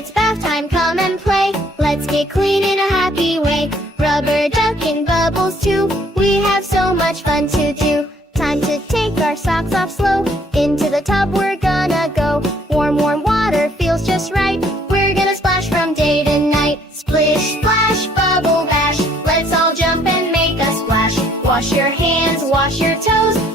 It's bath time, come and play. Let's get clean in a happy way. Rubber duck and bubbles too. We have so much fun to do. Time to take our socks off slow. Into the tub we're gonna go. Warm, warm water feels just right. We're gonna splash from day to night. Splish, splash, bubble bash. Let's all jump and make a splash. Wash your hands, wash your toes.